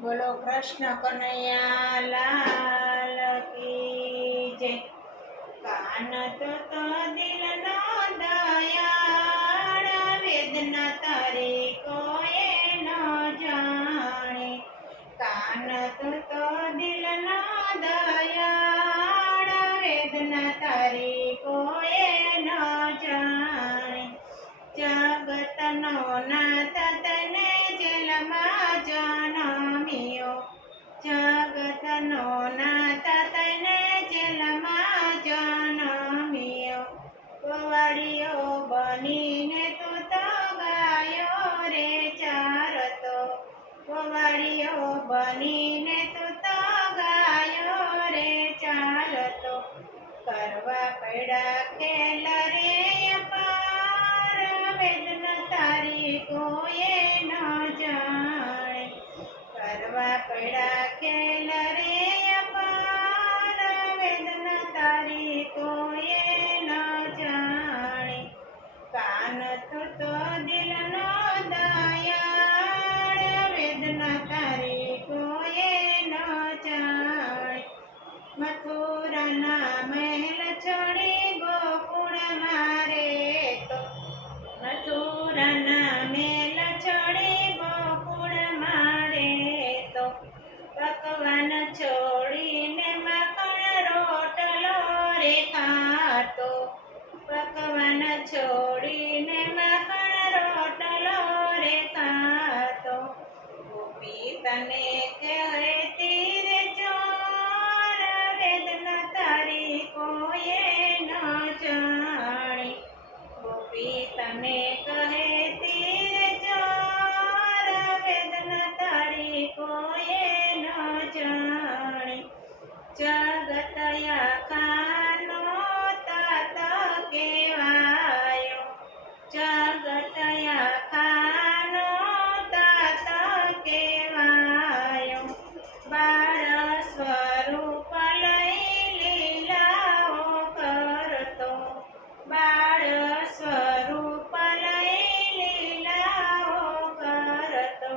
બોલો કૃષ્ણ કનૈયા લાલ કી જય। કાન તો દિલ નો દયાળ, વેદના તારી કોઈ ન જાણે। કાન તો દિલ નો દયાળ, વેદના તારી કોઈ ન જાણે। જગતનો નાથ તને જેલમાં જન્મ્યો, જગતનો નાથ તને જેલમાં જન્મ્યો। કવાડિયો બનીને તું તો ગાયો રે ચારતો, કવાડિયો બનીને તું તો ગાયો રે ચારતો। કરવા પડ્યા ખેલ રે અપાર, વેદના તારી કોઈએ ન જાણે। કરવા પડ્યા ખેલ રે અપાર, વેદના તારી કોઈએ ન જાણે। કાન તો દિલ નો દયાળ, વેદના તારી કોઈએ ન જાણે। મથુરાના મહેલ છોડી ગોકુળમાં રે તો, મથુરાના મહેલ છોડી ગોકુળમાં રે તો। પકવાન છોડીને માખણ રોટલો રે ખાતો, પકવાન છોડીને માખણ રોટલો રે ખાતો। ગોપી તને કહેતી રે ચોર, વેદના તારી કોઈએ ન જાણી। ગોપી તને કહેતી રે ચોર, વેદના તારી કોઈએ ન જાણી। જગતયા કાનો તાત કેવાયો, જગતયા ખાનો તાત કેવાયો। બાળ સ્વરૂપ લઈ લીલાઓ કરતો, બાળ સ્વરૂપ લઈ લીલાઓ કરતો।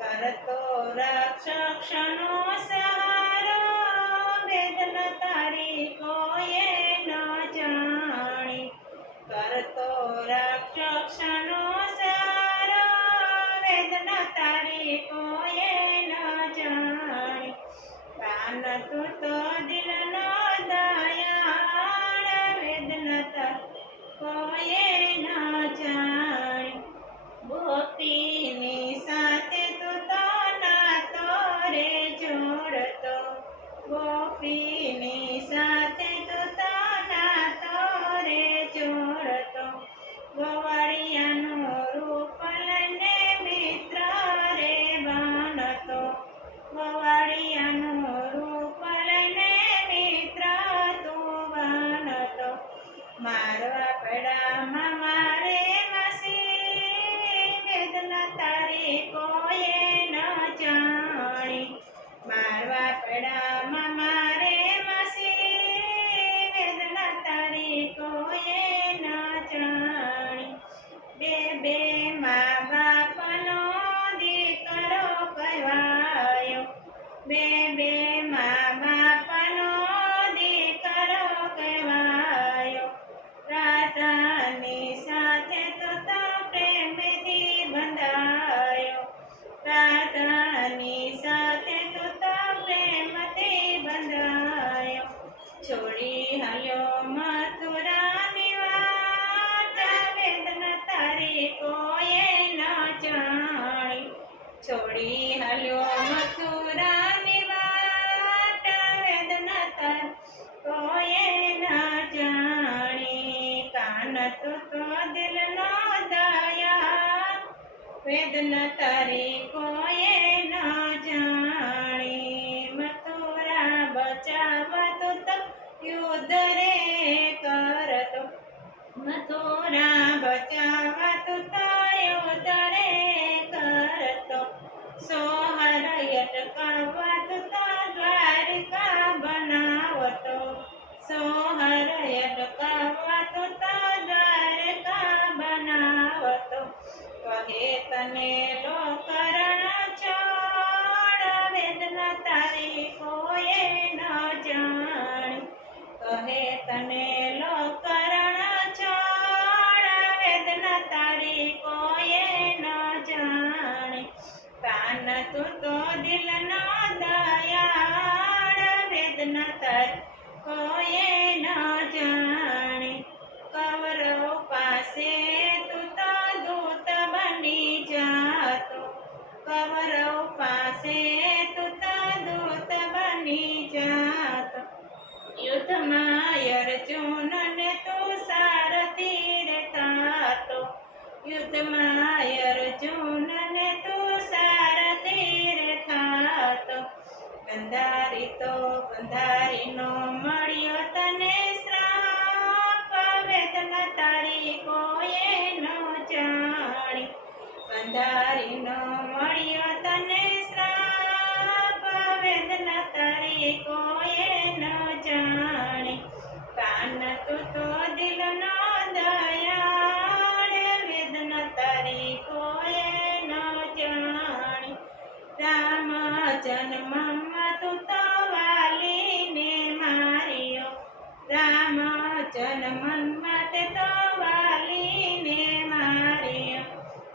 કરતો રાક્ષસનો સહારો, વેદના તારી કોઈએ ન જાણી। કરતો રાક્ષસનો સહારો, વેદના તારી કોઈએ ન જાણી। કાન તો દિલ નો દયાળ, વેદના તારી કોઈએ ન જાણી। ગોપીની સાથે તું તો નાતો રે જોડતો, ગોપીની સાથે તું તો નાતો રે જોડતો। ગોવાળિયાનું રૂપ લઈને મિત્ર રે બનતો, ગોવાળિયાનું રૂપ લઈને મિત્ર તું બનતો। મારવા પડામાં મારે માસી, વેદના તારી કોઈએ ન જાણી। મારવા પડામાં મારે માસી, વેદના તારી કોઈએ ન જાણી। બે બે મા બાપનો દીકરો કહેવાયો, બે બે મા બાપનો દીકરો કહેવાયો। રાધાની સાથે તો પ્રેમથી બંધાયો, રાધાની સાથે તો પ્રેમથી બંધાયો। છોડી હાલ્યો મથુરાની વાટ, વેદના તારી કોઈએ ન જાણી। છોડી હાલ્યો મથુરાની વાટ, વેદના તારી કોઈએ ન જાણી। કાન તો દિલ નો દયાળ, વેદના તારી કોઈએ ન જાણી। મથુરા બચાવવા તો યુદ્ધ રે કરતો, મથુરા બચાવવા તો યુદ્ધ રે કરતો। સોહર અટકાવવા તો દ્વારિકા બનાવતો, સોહર અટકાવવા તો દ્વારિકા બનાવતો। કહે તને લોકરણ છોડ, કોઈએ ન જાણી. કહે તને લોકરણ છોડ, વેદના તારી કોઈએ ન જાણી. કાન તું તો દિલનો દયાળ, વેદના તારી કોઈએ ન જાણી. કૌરવ પાસે તું તો દૂત બની જાતો, કૌરવ પાસે તું તો દૂત બની જાતો. યુદ્ધમાં અર્જુનને તું સારથી રે થાતો, યુદ્ધમાં અર્જુનને તું સારથી રે થાતો. ગંધારી તો ગંધારીનો મળ્યો તને શ્રાપ, વેદના તારી કોઈએ ન જાણી. ગંધારીનો મળ્યો તને શ્રાપ, વેદના તારી કોઈએ ન જાણી. કાન તું તો દિલનો દયાળ, વેદના તારી કોઈએ ન જાણી. રામ જન્મમાં તું તો વાલીને માર્યો, રામ જન્મમાં તે તો વાલીને માર્યો.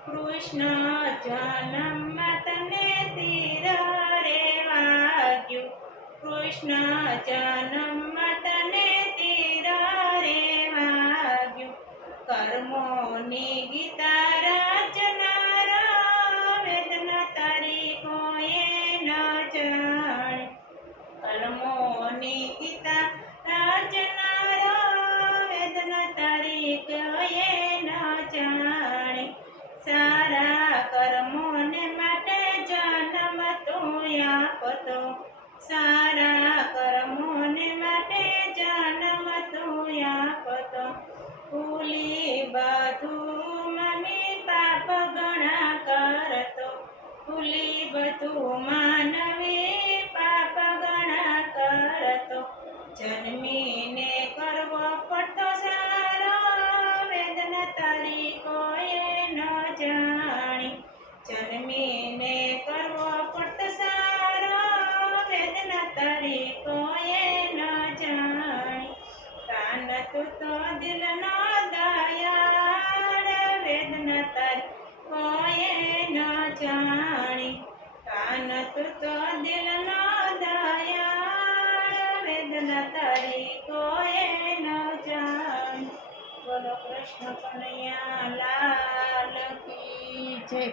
કૃષ્ણ જન્મમાં તને તીર રે વાગ્યું, કૃષ્ણ જન્મમાં તને તીર રે વાગ્યું. કર્મોની ગીતા રચનારો, વેદના તારી કોઈએ ન જાણી. કર્મોની ગીતા રચનારો, વેદના તારી કોઈએ ન જાણી. સારા કર્મોને માટે જન્મ તું આપતો, સારા કર્મોને માટે જન્મ તું આપતો. ભૂલી બધું મની પાપ ગણા કરતો, ભૂલી બધું માનવી પાપ ગણા કરતો. જન્મીને કરવો પડતો સારો, વેદના તારી કોઈએ ન જાણી. જન્મીને કરવો પડતો સારો, વેદના તારી કોઈએ ન જાણી. કાન તું તો દિલનો દયાળ, વેદના તારી કોઈએ ન જાણી. કાન તું તો દિલનો દયાળ, વેદના તારી કોઈએ ન જાણી. બોલો કૃષ્ણ કનૈયા લાલ કી જય.